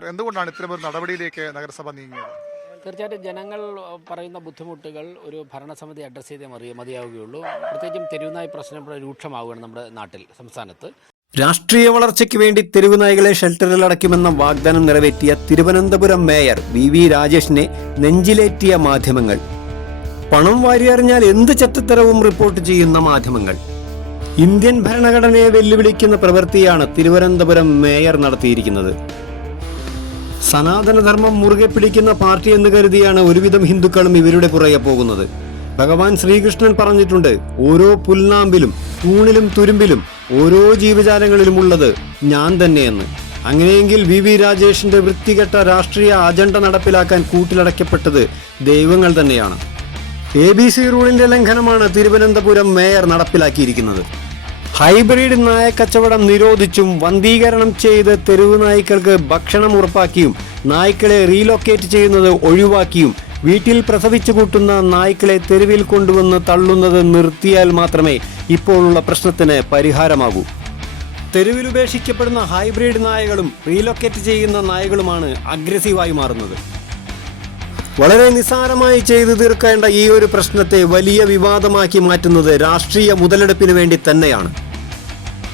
എന്തുകൊണ്ടാണ് ഇത്തരമൊരു നടപടിയിലേക്ക് നഗരസഭ നീങ്ങിയത്? തീർച്ചയായിട്ടും ജനങ്ങൾ പറയുന്ന ബുദ്ധിമുട്ടുകൾ ഒരു ഭരണസമിതി അഡ്രസ്സ് ചെയ്തേ മറിയ മതിയാവുകയുള്ളൂ. പ്രത്യേകിച്ചും തെരുവുനായി പ്രശ്നം ഇവിടെ രൂക്ഷമാവുകയാണ് നമ്മുടെ നാട്ടിൽ സംസ്ഥാനത്ത്. രാഷ്ട്രീയ വളർച്ചയ്ക്ക് വേണ്ടി തെരുവുനായികളെ ഷെൽട്ടറിൽ അടയ്ക്കുമെന്ന വാഗ്ദാനം നിറവേറ്റിയ തിരുവനന്തപുരം മേയർ വി വി രാജേഷിനെ നെഞ്ചിലേറ്റിയ മാധ്യമങ്ങൾ. പണം വാരിയറിഞ്ഞാൽ എന്ത് ചെറ്റത്തരവും റിപ്പോർട്ട് ചെയ്യുന്ന മാധ്യമങ്ങൾ. ഇന്ത്യൻ ഭരണഘടനയെ വെല്ലുവിളിക്കുന്ന പ്രവൃത്തിയാണ് തിരുവനന്തപുരം മേയർ നടത്തിയിരിക്കുന്നത്. സനാതനധർമ്മം മുറുകെ പിടിക്കുന്ന പാർട്ടി എന്ന് കരുതിയാണ് ഒരുവിധം ഹിന്ദുക്കളും ഇവരുടെ പുറകെ പോകുന്നത്. ഭഗവാൻ ശ്രീകൃഷ്ണൻ പറഞ്ഞിട്ടുണ്ട് ഓരോ പുൽനാമ്പിലും തൂണിലും തുരുമ്പിലും ഓരോ ജീവജാലങ്ങളിലും ഉള്ളത് ഞാൻ തന്നെയെന്ന്. അങ്ങനെയെങ്കിൽ വി വി രാജേഷിന്റെ വൃത്തികെട്ട രാഷ്ട്രീയ അജണ്ട നടപ്പിലാക്കാൻ കൂട്ടിലടയ്ക്കപ്പെട്ടത് ദൈവങ്ങൾ തന്നെയാണ്. എ ബി സി റൂളിന്റെ ലംഘനമാണ് തിരുവനന്തപുരം മേയർ നടപ്പിലാക്കിയിരിക്കുന്നത്. ഹൈബ്രിഡ് നായക്കച്ചവടം നിരോധിച്ചും വന്ധീകരണം ചെയ്ത് തെരുവ് നായ്ക്കൾക്ക് ഭക്ഷണം ഉറപ്പാക്കിയും നായ്ക്കളെ റീലൊക്കേറ്റ് ചെയ്യുന്നത് ഒഴിവാക്കിയും വീട്ടിൽ പ്രസവിച്ചു കൂട്ടുന്ന നായ്ക്കളെ തെരുവിൽ കൊണ്ടുവന്ന് തള്ളുന്നത് നിർത്തിയാൽ മാത്രമേ ഇപ്പോഴുള്ള പ്രശ്നത്തിന് പരിഹാരമാകൂ. തെരുവിൽ ഉപേക്ഷിക്കപ്പെടുന്ന ഹൈബ്രിഡ് നായകളും റീലൊക്കേറ്റ് ചെയ്യുന്ന നായകളുമാണ് അഗ്രസീവായി മാറുന്നത്. വളരെ നിസ്സാരമായി ചെയ്തു തീർക്കേണ്ട ഈ ഒരു പ്രശ്നത്തെ വലിയ വിവാദമാക്കി മാറ്റുന്നത് രാഷ്ട്രീയ മുതലെടുപ്പിന് വേണ്ടി തന്നെയാണ്.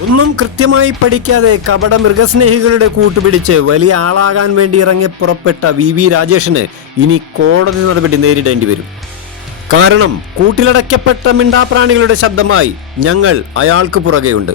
ഒന്നും കൃത്യമായി പഠിക്കാതെ കപട മൃഗസ്നേഹികളുടെ കൂട്ടുപിടിച്ച് വലിയ ആളാകാൻ വേണ്ടി ഇറങ്ങി പുറപ്പെട്ട വി വി രാജേഷിന് ഇനി കോടതി നടപടി നേരിടേണ്ടി വരും. കാരണം കൂട്ടിലടയ്ക്കപ്പെട്ട മിണ്ടാപ്രാണികളുടെ ശബ്ദമായി ഞങ്ങൾ അയാൾക്ക് പുറകെയുണ്ട്.